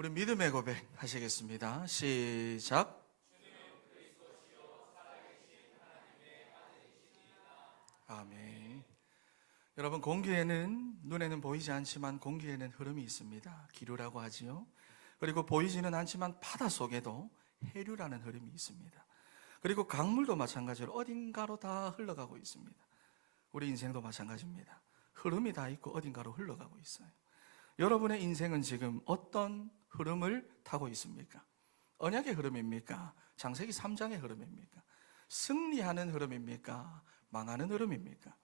우리 믿음의 고백 하시겠습니다. 시작. 아멘. 여러분, 공기에는, 눈에는 보이지 않지만 공기에는 흐름이 있습니다. 기류라고 하지요. 그리고 보이지는 않지만 바다 속에도 해류라는 흐름이 있습니다. 그리고 강물도 마찬가지로 어딘가로 다 흘러가고 있습니다. 우리 인생도 마찬가지입니다. 흐름이 다 있고 어딘가로 흘러가고 있어요. 여러분의 인생은 지금 어떤 흐름을 타고 있습니까? 언약의 흐름입니까? 창세기 3장의 흐름입니까? 승리하는 흐름입니까? 망하는 흐름입니까?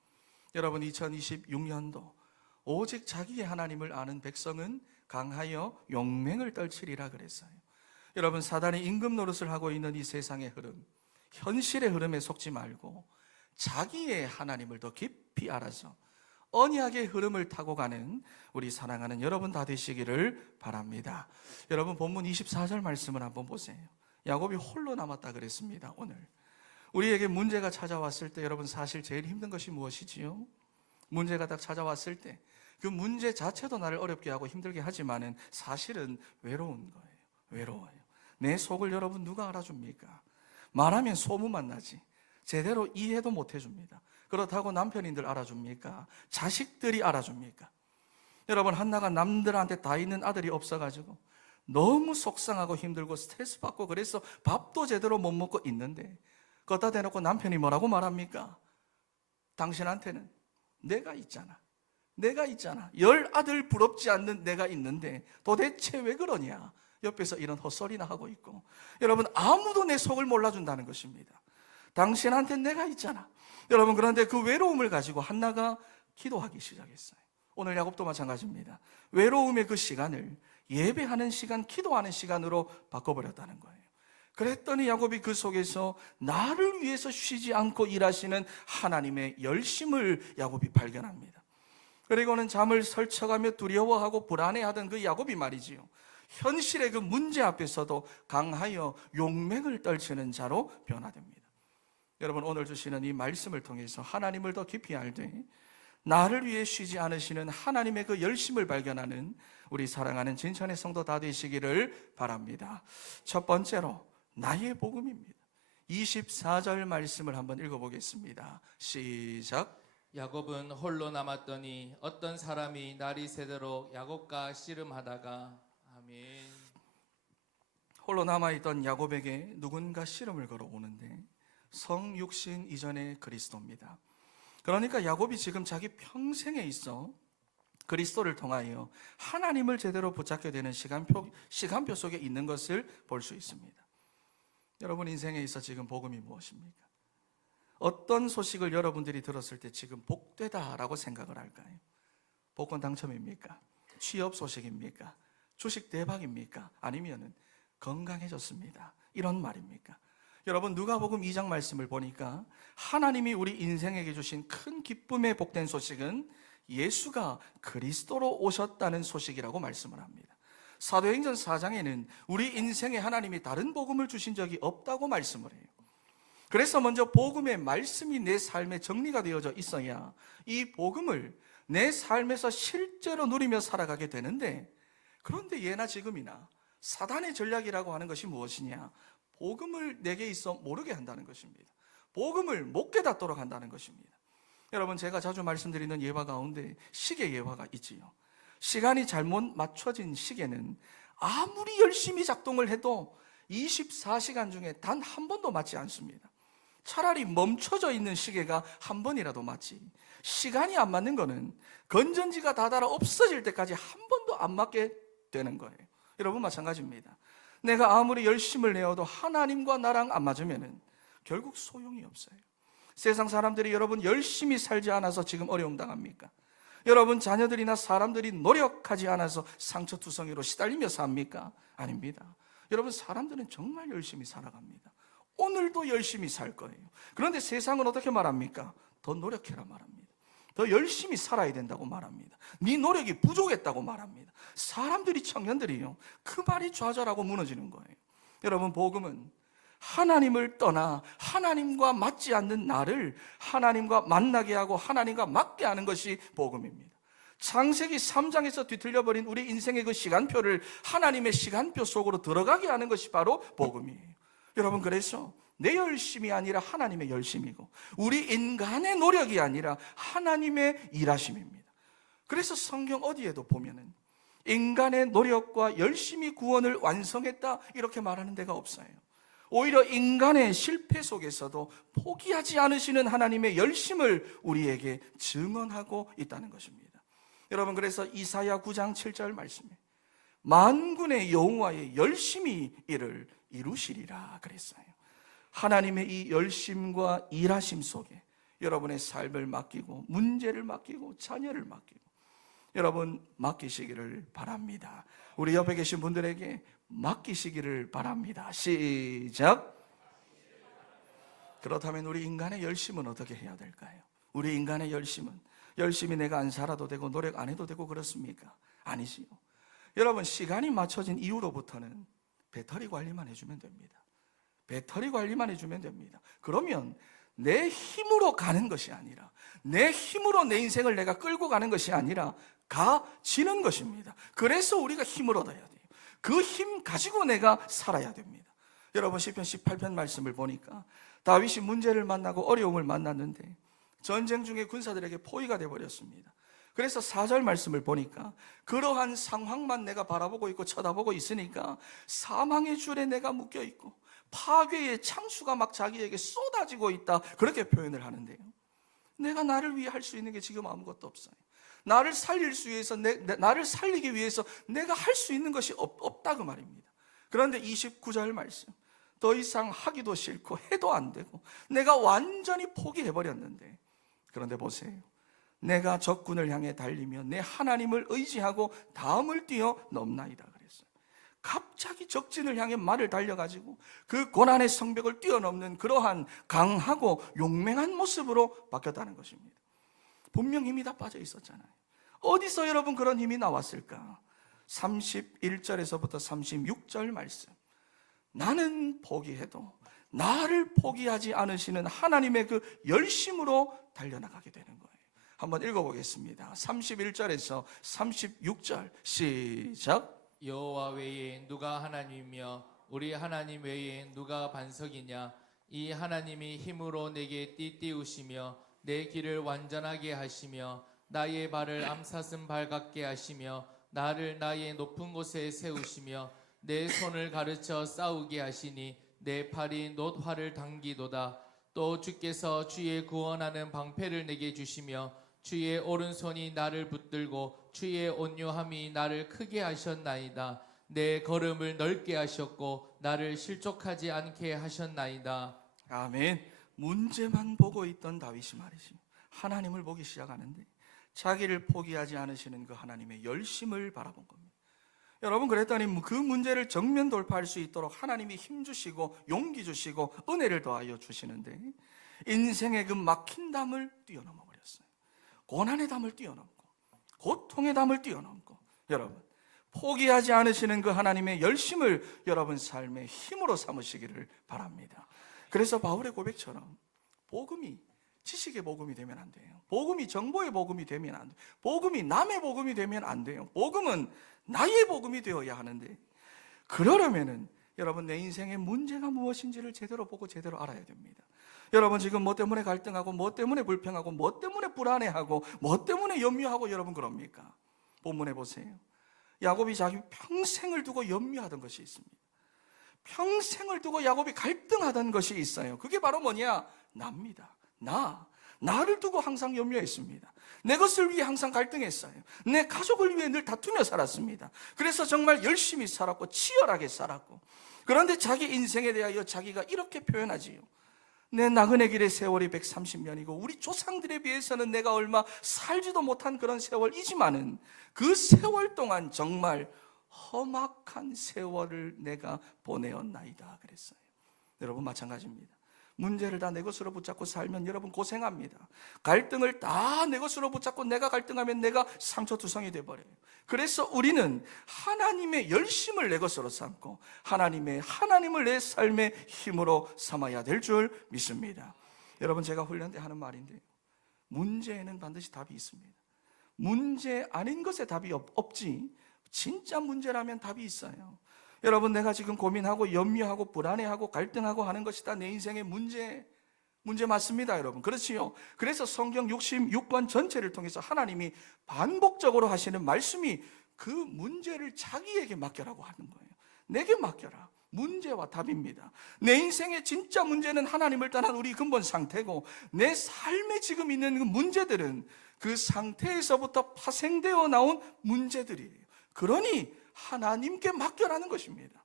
여러분, 2026년도 오직 자기의 하나님을 아는 백성은 강하여 용맹을 떨치리라 그랬어요. 여러분, 사단이 임금 노릇을 하고 있는 이 세상의 흐름, 현실의 흐름에 속지 말고 자기의 하나님을 더 깊이 알아서 언약의 흐름을 타고 가는 우리 사랑하는 여러분 다 되시기를 바랍니다. 여러분, 본문 24절 말씀을 한번 보세요. 야곱이 홀로 남았다 그랬습니다. 오늘 우리에게 문제가 찾아왔을 때 여러분, 사실 제일 힘든 것이 무엇이지요? 문제가 딱 찾아왔을 때 그 문제 자체도 나를 어렵게 하고 힘들게 하지만은 사실은 외로운 거예요. 외로워요. 내 속을 여러분 누가 알아줍니까? 말하면 소문만 나지 제대로 이해도 못 해줍니다. 그렇다고 남편인들 알아줍니까? 자식들이 알아줍니까? 여러분, 한나가 남들한테 다 있는 아들이 없어가지고 너무 속상하고 힘들고 스트레스 받고 그래서 밥도 제대로 못 먹고 있는데 걷다 대놓고 남편이 뭐라고 말합니까? 당신한테는 내가 있잖아. 내가 있잖아. 10아들 부럽지 않는 내가 있는데 도대체 왜 그러냐? 옆에서 이런 헛소리나 하고 있고, 여러분, 아무도 내 속을 몰라준다는 것입니다. 당신한테 내가 있잖아. 여러분, 그런데 그 외로움을 가지고 한나가 기도하기 시작했어요. 오늘 야곱도 마찬가지입니다. 외로움의 그 시간을 예배하는 시간, 기도하는 시간으로 바꿔버렸다는 거예요. 그랬더니 야곱이 그 속에서 나를 위해서 쉬지 않고 일하시는 하나님의 열심을 야곱이 발견합니다. 그리고는 잠을 설쳐가며 두려워하고 불안해하던 그 야곱이 말이지요, 현실의 그 문제 앞에서도 강하여 용맹을 떨치는 자로 변화됩니다. 여러분, 오늘 주시는 이 말씀을 통해서 하나님을 더 깊이 알되 나를 위해 쉬지 않으시는 하나님의 그 열심을 발견하는 우리 사랑하는 진천의 성도 다 되시기를 바랍니다. 첫 번째로 나의 복음입니다. 24절 말씀을 한번 읽어보겠습니다. 시작. 야곱은 홀로 남았더니 어떤 사람이 날이 새도록 야곱과 씨름하다가. 아멘. 홀로 남아있던 야곱에게 누군가 씨름을 걸어오는데 성육신 이전의 그리스도입니다. 그러니까 야곱이 지금 자기 평생에 있어 그리스도를 통하여 하나님을 제대로 붙잡게 되는 시간표 속에 있는 것을 볼 수 있습니다. 여러분 인생에 있어 지금 복음이 무엇입니까? 어떤 소식을 여러분들이 들었을 때 지금 복되다라고 생각을 할까요? 복권 당첨입니까? 취업 소식입니까? 주식 대박입니까? 아니면은 건강해졌습니다, 이런 말입니까? 여러분, 누가복음 2장 말씀을 보니까 하나님이 우리 인생에게 주신 큰 기쁨의 복된 소식은 예수가 그리스도로 오셨다는 소식이라고 말씀을 합니다. 사도행전 4장에는 우리 인생에 하나님이 다른 복음을 주신 적이 없다고 말씀을 해요. 그래서 먼저 복음의 말씀이 내 삶에 정리가 되어져 있어야 이 복음을 내 삶에서 실제로 누리며 살아가게 되는데, 그런데 예나 지금이나 사단의 전략이라고 하는 것이 무엇이냐? 복음을 내게 있어 모르게 한다는 것입니다. 복음을 못 깨닫도록 한다는 것입니다. 여러분, 제가 자주 말씀드리는 예화 가운데 시계 예화가 있지요. 시간이 잘못 맞춰진 시계는 아무리 열심히 작동을 해도 24시간 중에 단 한 번도 맞지 않습니다. 차라리 멈춰져 있는 시계가 한 번이라도 맞지, 시간이 안 맞는 거는 건전지가 다 닳아 없어질 때까지 한 번도 안 맞게 되는 거예요. 여러분 마찬가지입니다. 내가 아무리 열심을 내어도 하나님과 나랑 안 맞으면 결국 소용이 없어요. 세상 사람들이 여러분 열심히 살지 않아서 지금 어려움 당합니까? 여러분 자녀들이나 사람들이 노력하지 않아서 상처투성이로 시달리며 삽니까? 아닙니다. 여러분, 사람들은 정말 열심히 살아갑니다. 오늘도 열심히 살 거예요. 그런데 세상은 어떻게 말합니까? 더 노력해라 말합니다. 더 열심히 살아야 된다고 말합니다. 네 노력이 부족했다고 말합니다. 사람들이, 청년들이요, 그 말이 좌절하고 무너지는 거예요. 여러분, 복음은 하나님을 떠나 하나님과 맞지 않는 나를 하나님과 만나게 하고 하나님과 맞게 하는 것이 복음입니다. 창세기 3장에서 뒤틀려버린 우리 인생의 그 시간표를 하나님의 시간표 속으로 들어가게 하는 것이 바로 복음이에요. 여러분, 그래서 내 열심이 아니라 하나님의 열심이고 우리 인간의 노력이 아니라 하나님의 일하심입니다. 그래서 성경 어디에도 보면은 인간의 노력과 열심히 구원을 완성했다 이렇게 말하는 데가 없어요. 오히려 인간의 실패 속에서도 포기하지 않으시는 하나님의 열심을 우리에게 증언하고 있다는 것입니다. 여러분, 그래서 이사야 9장 7절 말씀에 만군의 여호와의 열심히 이를 이루시리라 그랬어요. 하나님의 이 열심과 일하심 속에 여러분의 삶을 맡기고 문제를 맡기고 자녀를 맡기고 여러분 맡기시기를 바랍니다. 우리 옆에 계신 분들에게 맡기시기를 바랍니다. 시작. 그렇다면 우리 인간의 열심은 어떻게 해야 될까요? 우리 인간의 열심히 내가 안 살아도 되고 노력 안 해도 되고 그렇습니까? 아니지요. 여러분, 시간이 맞춰진 이후로부터는 배터리 관리만 해주면 됩니다. 배터리 관리만 해주면 됩니다. 그러면 내 힘으로 가는 것이 아니라 내 힘으로 내 인생을 내가 끌고 가는 것이 아니라 가지는 것입니다. 그래서 우리가 힘을 얻어야 돼요. 그 힘 가지고 내가 살아야 됩니다. 여러분, 시편 18편 말씀을 보니까 다윗이 문제를 만나고 어려움을 만났는데 전쟁 중에 군사들에게 포위가 되어버렸습니다. 그래서 4절 말씀을 보니까 그러한 상황만 내가 바라보고 있고 쳐다보고 있으니까 사망의 줄에 내가 묶여 있고 파괴의 창수가 막 자기에게 쏟아지고 있다, 그렇게 표현을 하는데요. 내가 나를 위해 할 수 있는 게 지금 아무것도 없어요. 나를 나를 살리기 위해서 내가 할 수 있는 것이 없다 그 말입니다. 그런데 29절 말씀, 더 이상 하기도 싫고 해도 안 되고 내가 완전히 포기해버렸는데, 그런데 보세요, 내가 적군을 향해 달리며 내 하나님을 의지하고 다음을 뛰어 넘나이다 그랬어요. 갑자기 적진을 향해 말을 달려가지고 그 고난의 성벽을 뛰어넘는 그러한 강하고 용맹한 모습으로 바뀌었다는 것입니다. 분명 힘이 다 빠져 있었잖아요. 어디서 여러분 그런 힘이 나왔을까? 31절에서부터 36절 말씀, 나는 포기해도 나를 포기하지 않으시는 하나님의 그 열심으로 달려나가게 되는 거예요. 한번 읽어보겠습니다. 31절에서 36절 시작. 여호와 외에 누가 하나님이며 우리 하나님 외에 누가 반석이냐? 이 하나님이 힘으로 내게 띠띠우시며 내 길을 완전하게 하시며 나의 발을 암사슴 발 같게 하시며 나를 나의 높은 곳에 세우시며 내 손을 가르쳐 싸우게 하시니 내 팔이 놋화를 당기도다. 또 주께서 주의 구원하는 방패를 내게 주시며 주의 오른손이 나를 붙들고 주의 온유함이 나를 크게 하셨나이다. 내 걸음을 넓게 하셨고 나를 실족하지 않게 하셨나이다. 아멘. 문제만 보고 있던 다윗이 말이지, 하나님을 보기 시작하는데 자기를 포기하지 않으시는 그 하나님의 열심을 바라본 겁니다. 여러분, 그랬더니 그 문제를 정면 돌파할 수 있도록 하나님이 힘 주시고 용기 주시고 은혜를 더하여 주시는데 인생의 그 막힌 담을 뛰어넘어 버렸어요. 고난의 담을 뛰어넘고 고통의 담을 뛰어넘고, 여러분, 포기하지 않으시는 그 하나님의 열심을 여러분 삶의 힘으로 삼으시기를 바랍니다. 그래서 바울의 고백처럼 복음이 지식의 복음이 되면 안 돼요. 복음이 정보의 복음이 되면 안 돼요. 복음이 남의 복음이 되면 안 돼요. 복음은 나의 복음이 되어야 하는데, 그러려면은 여러분 내 인생의 문제가 무엇인지를 제대로 보고 제대로 알아야 됩니다. 여러분 지금 뭐 때문에 갈등하고 뭐 때문에 불평하고 뭐 때문에 불안해하고 뭐 때문에 염려하고 여러분 그럽니까? 본문에 보세요. 야곱이 자기 평생을 두고 염려하던 것이 있습니다. 평생을 두고 야곱이 갈등하던 것이 있어요. 그게 바로 뭐냐? 나입니다. 나를 두고 항상 염려했습니다. 내 것을 위해 항상 갈등했어요. 내 가족을 위해 늘 다투며 살았습니다. 그래서 정말 열심히 살았고 치열하게 살았고, 그런데 자기 인생에 대하여 자기가 이렇게 표현하지요. 내 나그네 길의 세월이 130년이고 우리 조상들에 비해서는 내가 얼마 살지도 못한 그런 세월이지만은 그 세월 동안 정말 험악한 세월을 내가 보내었나이다 그랬어요. 여러분 마찬가지입니다. 문제를 다 내 것으로 붙잡고 살면 여러분 고생합니다. 갈등을 다 내 것으로 붙잡고 내가 갈등하면 내가 상처투성이 돼버려요. 그래서 우리는 하나님의 열심을 내 것으로 삼고 하나님을 내 삶의 힘으로 삼아야 될 줄 믿습니다. 여러분 제가 훈련 때 하는 말인데, 문제에는 반드시 답이 있습니다. 문제 아닌 것에 답이 없지, 진짜 문제라면 답이 있어요. 여러분, 내가 지금 고민하고 염려하고 불안해하고 갈등하고 하는 것이 다 내 인생의 문제 맞습니다, 여러분. 그렇지요? 그래서 성경 66권 전체를 통해서 하나님이 반복적으로 하시는 말씀이 그 문제를 자기에게 맡겨라고 하는 거예요. 내게 맡겨라. 문제와 답입니다. 내 인생의 진짜 문제는 하나님을 떠난 우리 근본 상태고, 내 삶에 지금 있는 그 문제들은 그 상태에서부터 파생되어 나온 문제들이에요. 그러니 하나님께 맡겨라는 것입니다.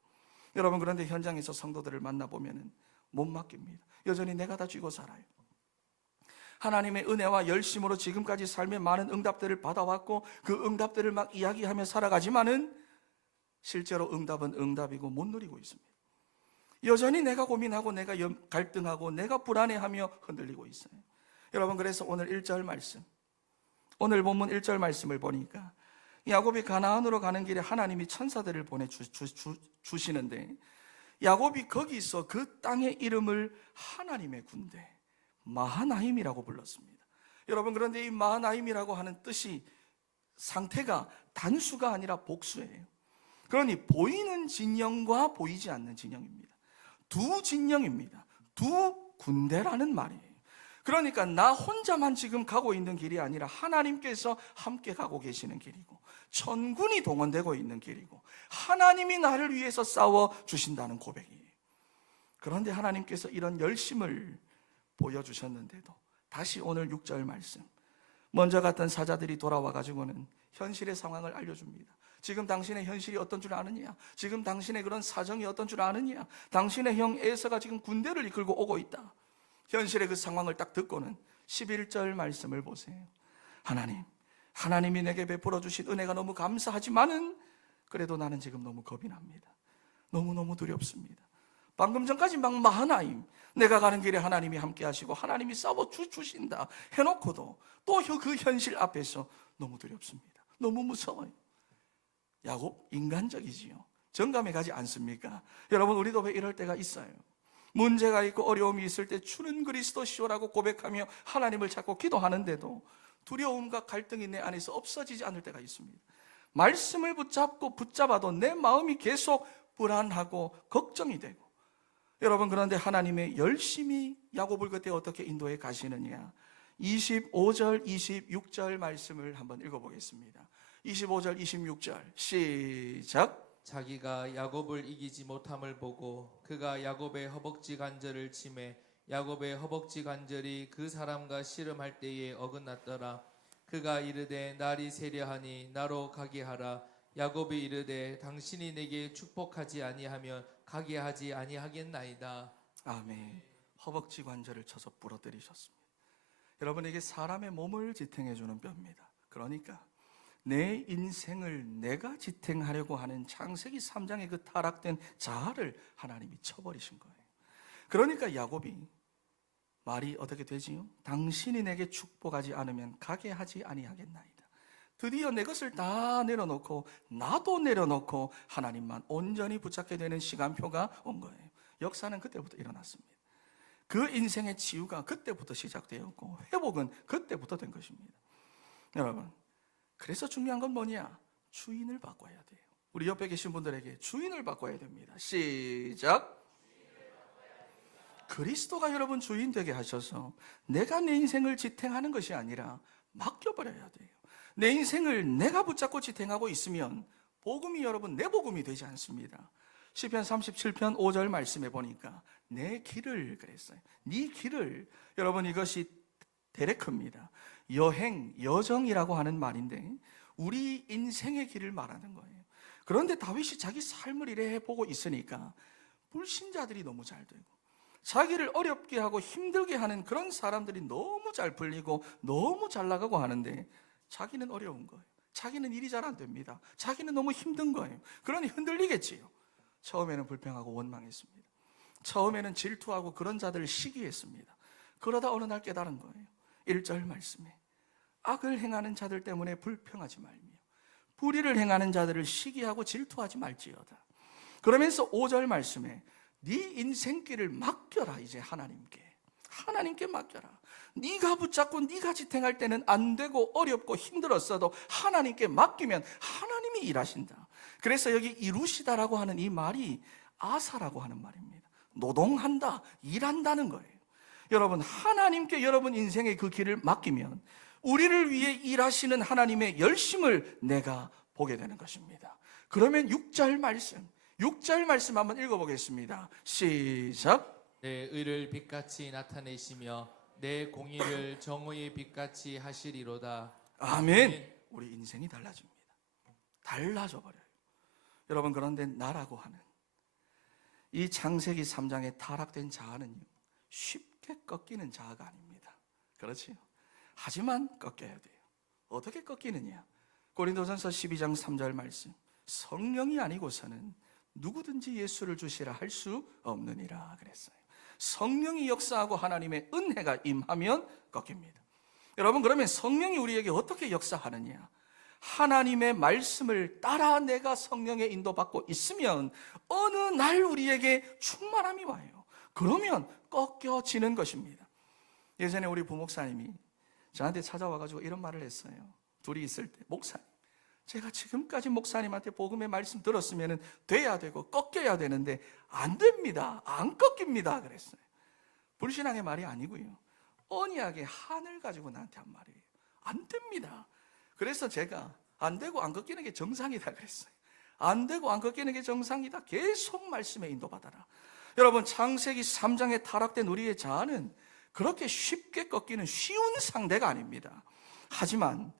여러분, 그런데 현장에서 성도들을 만나보면 못 맡깁니다. 여전히 내가 다 쥐고 살아요. 하나님의 은혜와 열심으로 지금까지 삶의 많은 응답들을 받아왔고, 그 응답들을 막 이야기하며 살아가지만은 실제로 응답은 응답이고 못 누리고 있습니다. 여전히 내가 고민하고 내가 갈등하고 내가 불안해하며 흔들리고 있어요. 여러분, 그래서 오늘 1절 말씀, 오늘 본문 1절 말씀을 보니까 야곱이 가나안으로 가는 길에 하나님이 천사들을 보내주시는데, 야곱이 거기서 그 땅의 이름을 하나님의 군대 마하나임이라고 불렀습니다. 여러분, 그런데 이 마하나임이라고 하는 뜻이 상태가 단수가 아니라 복수예요. 그러니 보이는 진영과 보이지 않는 진영입니다. 두 진영입니다. 두 군대라는 말이에요. 그러니까 나 혼자만 지금 가고 있는 길이 아니라 하나님께서 함께 가고 계시는 길이고, 천군이 동원되고 있는 길이고, 하나님이 나를 위해서 싸워 주신다는 고백이에요. 그런데 하나님께서 이런 열심을 보여주셨는데도 다시 오늘 6절 말씀, 먼저 갔던 사자들이 돌아와 가지고는 현실의 상황을 알려줍니다. 지금 당신의 현실이 어떤 줄 아느냐? 지금 당신의 그런 사정이 어떤 줄 아느냐? 당신의 형 에서가 지금 군대를 이끌고 오고 있다. 현실의 그 상황을 딱 듣고는 11절 말씀을 보세요. 하나님이 내게 베풀어 주신 은혜가 너무 감사하지만은 그래도 나는 지금 너무 겁이 납니다. 너무너무 두렵습니다. 방금 전까지 막 마하나임, 내가 가는 길에 하나님이 함께 하시고 하나님이 싸워 주신다 해놓고도 또 그 현실 앞에서 너무 두렵습니다. 너무 무서워요. 야곱 인간적이지요. 정감에 가지 않습니까? 여러분, 우리도 왜 이럴 때가 있어요. 문제가 있고 어려움이 있을 때 주는 그리스도시오라고 고백하며 하나님을 찾고 기도하는데도 두려움과 갈등이 내 안에서 없어지지 않을 때가 있습니다. 말씀을 붙잡아도 내 마음이 계속 불안하고 걱정이 되고. 여러분, 그런데 하나님의 열심히 야곱을 그때 어떻게 인도해 가시느냐? 25절, 26절 말씀을 한번 읽어보겠습니다. 25절, 26절 시작. 자기가 야곱을 이기지 못함을 보고 그가 야곱의 허벅지 관절을 치매 야곱의 허벅지 관절이 그 사람과 씨름할 때에 어긋났더라. 그가 이르되 날이 세려하니 나로 가게 하라. 야곱이 이르되 당신이 내게 축복하지 아니하면 가게 하지 아니하겠나이다. 아멘. 허벅지 관절을 쳐서 부러뜨리셨습니다. 여러분에게 사람의 몸을 지탱해 주는 뼈입니다. 그러니까 내 인생을 내가 지탱하려고 하는 창세기 3장의 그 타락된 자아를 하나님이 쳐버리신 거예요. 그러니까 야곱이 말이 어떻게 되지요? 당신이 내게 축복하지 않으면 가게 하지 아니하겠나이다. 드디어 내 것을 다 내려놓고 나도 내려놓고 하나님만 온전히 붙잡게 되는 시간표가 온 거예요. 역사는 그때부터 일어났습니다. 그 인생의 치유가 그때부터 시작되었고 회복은 그때부터 된 것입니다. 여러분, 그래서 중요한 건 뭐냐? 주인을 바꿔야 돼요. 우리 옆에 계신 분들에게 주인을 바꿔야 됩니다. 시작. 그리스도가 여러분 주인 되게 하셔서 내가 내 인생을 지탱하는 것이 아니라 맡겨버려야 돼요. 내 인생을 내가 붙잡고 지탱하고 있으면 복음이 여러분 내 복음이 되지 않습니다. 시편 37편 5절 말씀해 보니까 내 길을 그랬어요. 네 길을, 여러분 이것이 데레크입니다. 여행, 여정이라고 하는 말인데 우리 인생의 길을 말하는 거예요. 그런데 다윗이 자기 삶을 이래 해보고 있으니까 불신자들이 너무 잘 되고 자기를 어렵게 하고 힘들게 하는 그런 사람들이 너무 잘 풀리고 너무 잘 나가고 하는데 자기는 어려운 거예요. 자기는 일이 잘 안 됩니다. 자기는 너무 힘든 거예요. 그러니 흔들리겠지요. 처음에는 불평하고 원망했습니다. 처음에는 질투하고 그런 자들을 시기했습니다. 그러다 어느 날 깨달은 거예요. 1절 말씀에 악을 행하는 자들 때문에 불평하지 말며 불의를 행하는 자들을 시기하고 질투하지 말지어다. 그러면서 5절 말씀에 네 인생길을 맡겨라. 이제 하나님께 맡겨라. 네가 붙잡고 네가 지탱할 때는 안 되고 어렵고 힘들었어도 하나님께 맡기면 하나님이 일하신다. 그래서 여기 이루시다라고 하는 이 말이 아사라고 하는 말입니다. 노동한다, 일한다는 거예요. 여러분, 하나님께 여러분 인생의 그 길을 맡기면 우리를 위해 일하시는 하나님의 열심을 내가 보게 되는 것입니다. 그러면 6절 말씀 한번 읽어보겠습니다. 시작. 내 의를 빛같이 나타내시며 내 공의를 정의의 빛같이 하시리로다. 아멘. 우리 인생이 달라집니다. 달라져 버려요. 여러분, 그런데 나라고 하는 이 창세기 3장에 타락된 자아는요, 쉽게 꺾이는 자아가 아닙니다. 그렇지요? 하지만 꺾여야 돼요. 어떻게 꺾이느냐? 고린도전서 12장 3절 말씀. 성령이 아니고서는 누구든지 예수를 주시라 할 수 없느니라 그랬어요. 성령이 역사하고 하나님의 은혜가 임하면 꺾입니다. 여러분, 그러면 성령이 우리에게 어떻게 역사하느냐? 하나님의 말씀을 따라 내가 성령의 인도받고 있으면 어느 날 우리에게 충만함이 와요. 그러면 꺾여지는 것입니다. 예전에 우리 부목사님이 저한테 찾아와가지고 이런 말을 했어요. 둘이 있을 때, 목사님, 제가 지금까지 목사님한테 복음의 말씀 들었으면 돼야 되고 꺾여야 되는데 안 됩니다. 안 꺾입니다. 그랬어요. 불신앙의 말이 아니고요, 언약의 한을 가지고 나한테 한 말이에요. 안 됩니다. 그래서 제가 안 되고 안 꺾이는 게 정상이다 그랬어요. 안 되고 안 꺾이는 게 정상이다. 계속 말씀에 인도받아라. 여러분, 창세기 3장에 타락된 우리의 자아는 그렇게 쉽게 꺾이는 쉬운 상대가 아닙니다. 하지만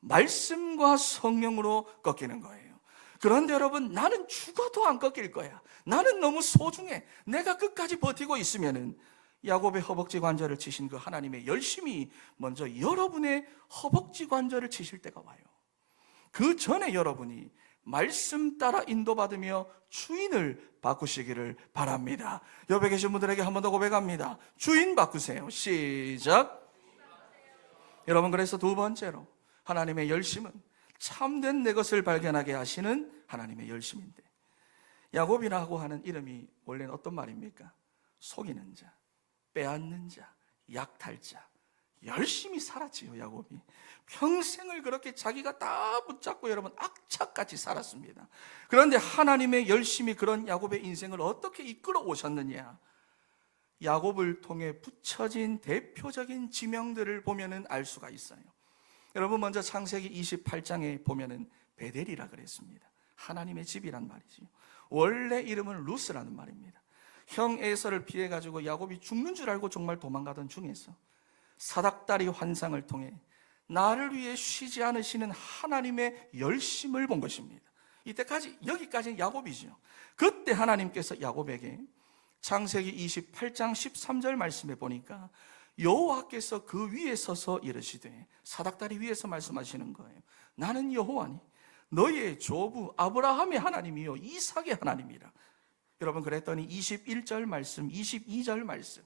말씀과 성령으로 꺾이는 거예요. 그런데 여러분, 나는 죽어도 안 꺾일 거야. 나는 너무 소중해. 내가 끝까지 버티고 있으면은 야곱의 허벅지 관절을 치신 그 하나님의 열심이 먼저 여러분의 허벅지 관절을 치실 때가 와요. 그 전에 여러분이 말씀 따라 인도받으며 주인을 바꾸시기를 바랍니다. 옆에 계신 분들에게 한 번 더 고백합니다. 주인 바꾸세요. 시작. 여러분, 그래서 두 번째로 하나님의 열심은 참된 내 것을 발견하게 하시는 하나님의 열심인데, 야곱이라고 하는 이름이 원래는 어떤 말입니까? 속이는 자, 빼앗는 자, 약탈자. 열심히 살았지요. 야곱이 평생을 그렇게 자기가 다 붙잡고 여러분 악착같이 살았습니다. 그런데 하나님의 열심이 그런 야곱의 인생을 어떻게 이끌어 오셨느냐? 야곱을 통해 붙여진 대표적인 지명들을 보면은 알 수가 있어요. 여러분, 먼저 창세기 28장에 보면은 베델이라 그랬습니다. 하나님의 집이란 말이죠. 원래 이름은 루스라는 말입니다. 형 에서를 피해 가지고 야곱이 죽는 줄 알고 정말 도망가던 중에서 사닥다리 환상을 통해 나를 위해 쉬지 않으시는 하나님의 열심을 본 것입니다. 이때까지, 여기까지는 야곱이죠. 그때 하나님께서 야곱에게 창세기 28장 13절 말씀에 보니까 여호와께서 그 위에 서서 이르시되, 사닥다리 위에서 말씀하시는 거예요. 나는 여호와니 너의 조부 아브라함의 하나님이요 이삭의 하나님이라. 여러분, 그랬더니 21절 말씀, 22절 말씀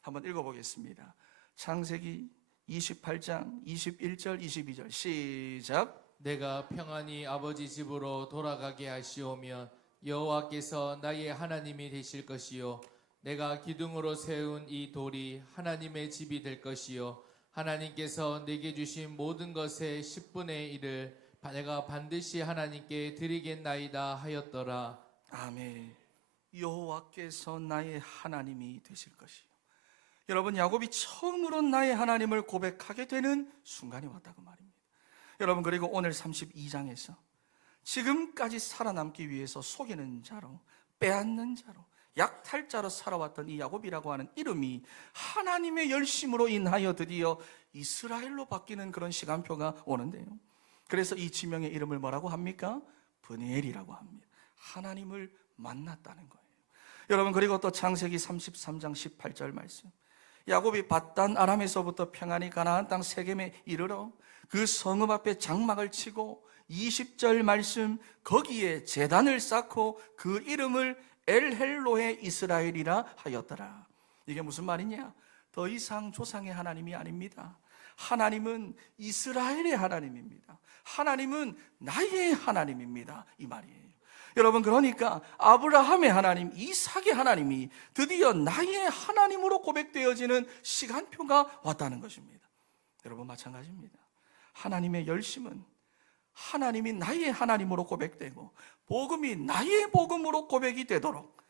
한번 읽어보겠습니다. 창세기 28장 21절 22절 시작. 내가 평안히 아버지 집으로 돌아가게 하시오면 여호와께서 나의 하나님이 되실 것이요 내가 기둥으로 세운 이 돌이 하나님의 집이 될 것이요 하나님께서 내게 주신 모든 것의 10분의 1을 내가 반드시 하나님께 드리겠나이다 하였더라. 아멘. 여호와께서 나의 하나님이 되실 것이요. 여러분, 야곱이 처음으로 나의 하나님을 고백하게 되는 순간이 왔다고 말입니다. 여러분, 그리고 오늘 32장에서 지금까지 살아남기 위해서 속이는 자로, 빼앗는 자로, 약탈자로 살아왔던 이 야곱이라고 하는 이름이 하나님의 열심으로 인하여 드디어 이스라엘로 바뀌는 그런 시간표가 오는데요. 그래서 이 지명의 이름을 뭐라고 합니까? 브니엘이라고 합니다. 하나님을 만났다는 거예요. 여러분, 그리고 또 창세기 33장 18절 말씀, 야곱이 밧단 아람에서부터 평안히 가나안 땅 세겜에 이르러 그 성읍 앞에 장막을 치고 20절 말씀, 거기에 제단을 쌓고 그 이름을 엘헬로에 이스라엘이라 하였더라. 이게 무슨 말이냐? 더 이상 조상의 하나님이 아닙니다. 하나님은 이스라엘의 하나님입니다. 하나님은 나의 하나님입니다. 이 말이에요. 여러분, 그러니까 아브라함의 하나님, 이삭의 하나님이 드디어 나의 하나님으로 고백되어지는 시간표가 왔다는 것입니다. 여러분, 마찬가지입니다. 하나님의 열심은 하나님이 나의 하나님으로 고백되고 복음이 나의 복음으로 고백이 되도록,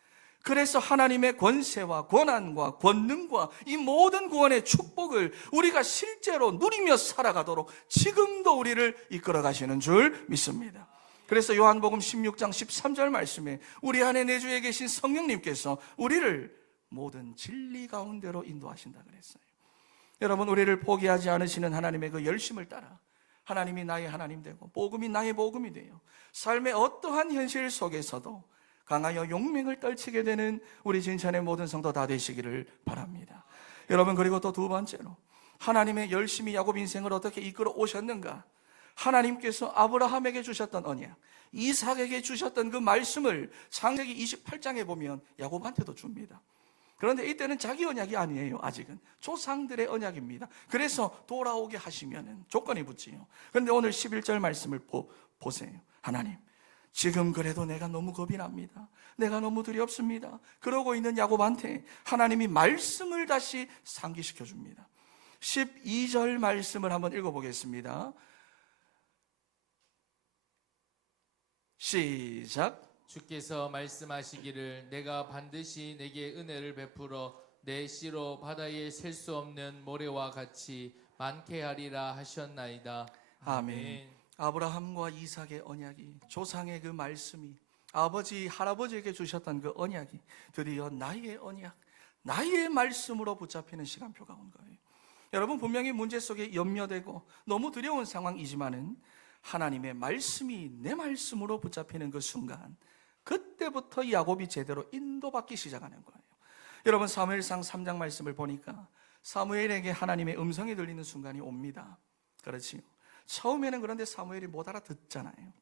그래서 하나님의 권세와 권한과 권능과 이 모든 구원의 축복을 우리가 실제로 누리며 살아가도록 지금도 우리를 이끌어 가시는 줄 믿습니다. 그래서 요한복음 16장 13절 말씀에 우리 안에 내주에 계신 성령님께서 우리를 모든 진리 가운데로 인도하신다 그랬어요. 여러분, 우리를 포기하지 않으시는 하나님의 그 열심을 따라 하나님이 나의 하나님 되고 복음이 나의 복음이 되어 삶의 어떠한 현실 속에서도 강하여 용맹을 떨치게 되는 우리 진천의 모든 성도 다 되시기를 바랍니다. 여러분, 그리고 또 두 번째로 하나님의 열심히 야곱 인생을 어떻게 이끌어 오셨는가? 하나님께서 아브라함에게 주셨던 언약, 이삭에게 주셨던 그 말씀을 창세기 28장에 보면 야곱한테도 줍니다. 그런데 이때는 자기 언약이 아니에요. 아직은 조상들의 언약입니다. 그래서 돌아오게 하시면 조건이 붙지요. 그런데 오늘 11절 말씀을 보세요. 하나님, 지금 그래도 내가 너무 겁이 납니다. 내가 너무 두렵습니다. 그러고 있는 야곱한테 하나님이 말씀을 다시 상기시켜 줍니다. 12절 말씀을 한번 읽어보겠습니다. 시작. 주께서 말씀하시기를 내가 반드시 내게 은혜를 베풀어 내 씨로 바다에 셀 수 없는 모래와 같이 많게 하리라 하셨나이다. 아멘. 아브라함과 이삭의 언약이, 조상의 그 말씀이, 아버지, 할아버지에게 주셨던 그 언약이 드디어 나의 언약, 나의 말씀으로 붙잡히는 시간표가 온 거예요. 여러분, 분명히 문제 속에 염려되고 너무 두려운 상황이지만은 하나님의 말씀이 내 말씀으로 붙잡히는 그 순간, 그때부터 야곱이 제대로 인도받기 시작하는 거예요. 여러분, 사무엘상 3장 말씀을 보니까 사무엘에게 하나님의 음성이 들리는 순간이 옵니다. 그렇지요. 처음에는 그런데 사무엘이 못 알아듣잖아요.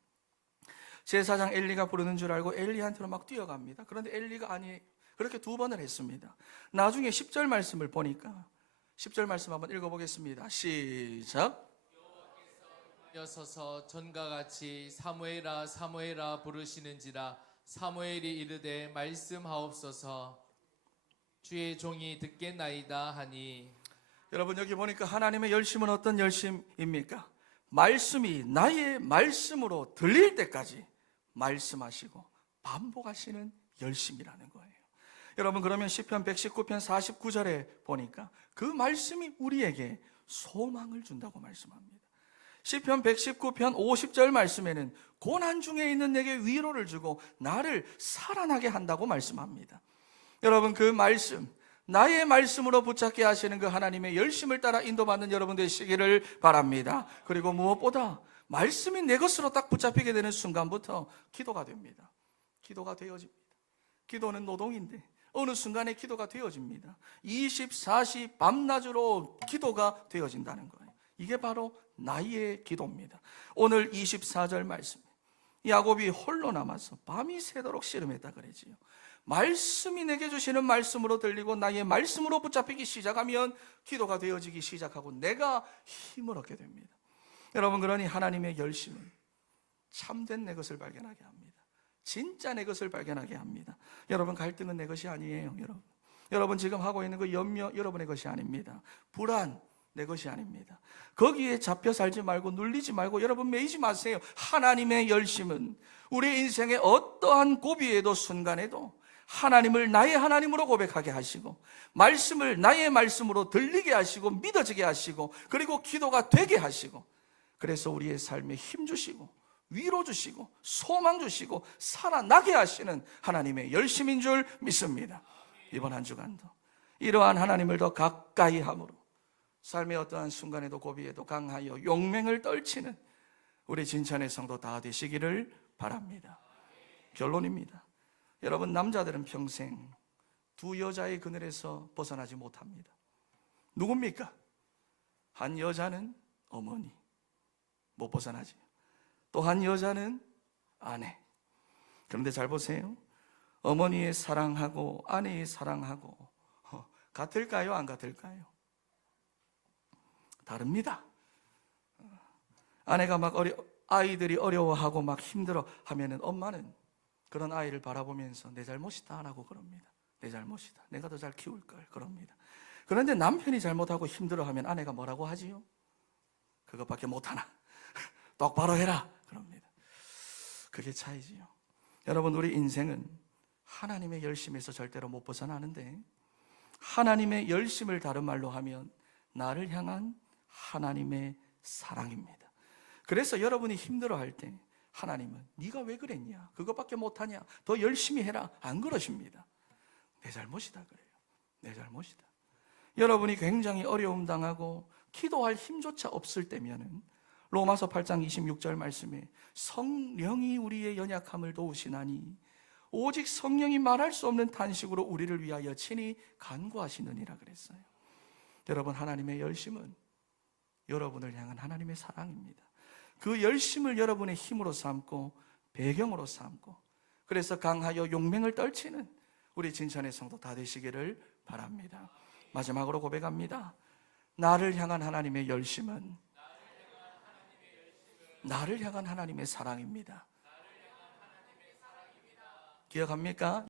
제사장 엘리가 부르는 줄 알고 엘리한테로 막 뛰어갑니다. 그런데 엘리가 아니에요. 그렇게 두 번을 했습니다. 나중에 10절 말씀을 보니까 10절 말씀 한번 읽어보겠습니다. 시작. 여서서 전과 같이 사무엘아 사무엘아 부르시는지라 사무엘이 이르되 말씀하옵소서 주의 종이 듣겠나이다 하니. 여러분, 여기 보니까 하나님의 열심은 어떤 열심입니까? 말씀이 나의 말씀으로 들릴 때까지 말씀하시고 반복하시는 열심이라는 거예요. 여러분, 그러면 시편 119편 49절에 보니까 그 말씀이 우리에게 소망을 준다고 말씀합니다. 시편 119편 50절 말씀에는 고난 중에 있는 내게 위로를 주고 나를 살아나게 한다고 말씀합니다. 여러분, 그 말씀, 나의 말씀으로 붙잡게 하시는 그 하나님의 열심을 따라 인도받는 여러분 되시기를 바랍니다. 그리고 무엇보다 말씀이 내 것으로 딱 붙잡히게 되는 순간부터 기도가 됩니다. 기도가 되어집니다. 기도는 노동인데 어느 순간에 기도가 되어집니다. 24시 밤낮으로 기도가 되어진다는 거예요. 이게 바로 나의 기도입니다. 오늘 24절 말씀, 야곱이 홀로 남아서 밤이 새도록 씨름했다 그러지요. 말씀이 내게 주시는 말씀으로 들리고 나의 말씀으로 붙잡히기 시작하면 기도가 되어지기 시작하고 내가 힘을 얻게 됩니다. 여러분, 그러니 하나님의 열심은 참된 내 것을 발견하게 합니다. 진짜 내 것을 발견하게 합니다. 여러분, 갈등은 내 것이 아니에요. 여러분 지금 하고 있는 그 염려 여러분의 것이 아닙니다. 불안 내 것이 아닙니다. 거기에 잡혀 살지 말고 눌리지 말고 여러분 매이지 마세요. 하나님의 열심은 우리 인생의 어떠한 고비에도 순간에도 하나님을 나의 하나님으로 고백하게 하시고 말씀을 나의 말씀으로 들리게 하시고 믿어지게 하시고 그리고 기도가 되게 하시고, 그래서 우리의 삶에 힘 주시고 위로 주시고 소망 주시고 살아나게 하시는 하나님의 열심인 줄 믿습니다. 이번 한 주간도 이러한 하나님을 더 가까이 함으로 삶의 어떠한 순간에도 고비에도 강하여 용맹을 떨치는 우리 진천의 성도 다 되시기를 바랍니다. 결론입니다. 여러분, 남자들은 평생 두 여자의 그늘에서 벗어나지 못합니다. 누굽니까? 한 여자는 어머니, 못 벗어나지. 또 한 여자는 아내. 그런데 잘 보세요. 어머니의 사랑하고 아내의 사랑하고 같을까요? 안 같을까요? 다릅니다. 아내가 막 아이들이 어려워하고 막 힘들어 하면은 엄마는 그런 아이를 바라보면서 내 잘못이다 라고 그럽니다. 내 잘못이다. 내가 더 잘 키울 걸 그럽니다. 그런데 남편이 잘못하고 힘들어하면 아내가 뭐라고 하지요? 그것밖에 못하나? 똑바로 해라 그럽니다. 그게 차이지요. 여러분, 우리 인생은 하나님의 열심에서 절대로 못 벗어나는데, 하나님의 열심을 다른 말로 하면 나를 향한 하나님의 사랑입니다. 그래서 여러분이 힘들어할 때 하나님은 네가 왜 그랬냐? 그것밖에 못하냐? 더 열심히 해라. 안 그러십니다. 내 잘못이다 그래요. 내 잘못이다. 여러분이 굉장히 어려움 당하고 기도할 힘조차 없을 때면은 로마서 8장 26절 말씀에 성령이 우리의 연약함을 도우시나니 오직 성령이 말할 수 없는 탄식으로 우리를 위하여 친히 간구하시느니라 그랬어요. 여러분, 하나님의 열심은 여러분을 향한 하나님의 사랑입니다. 그 열심을 여러분의 힘으로 삼고 배경으로 삼고, 그래서 강하여 용맹을 떨치는 우리 진천의 성도 다 되시기를 바랍니다. 마지막으로 고백합니다. 나를 향한 하나님의 열심은 나를 향한 하나님의 사랑입니다. 기억합니까?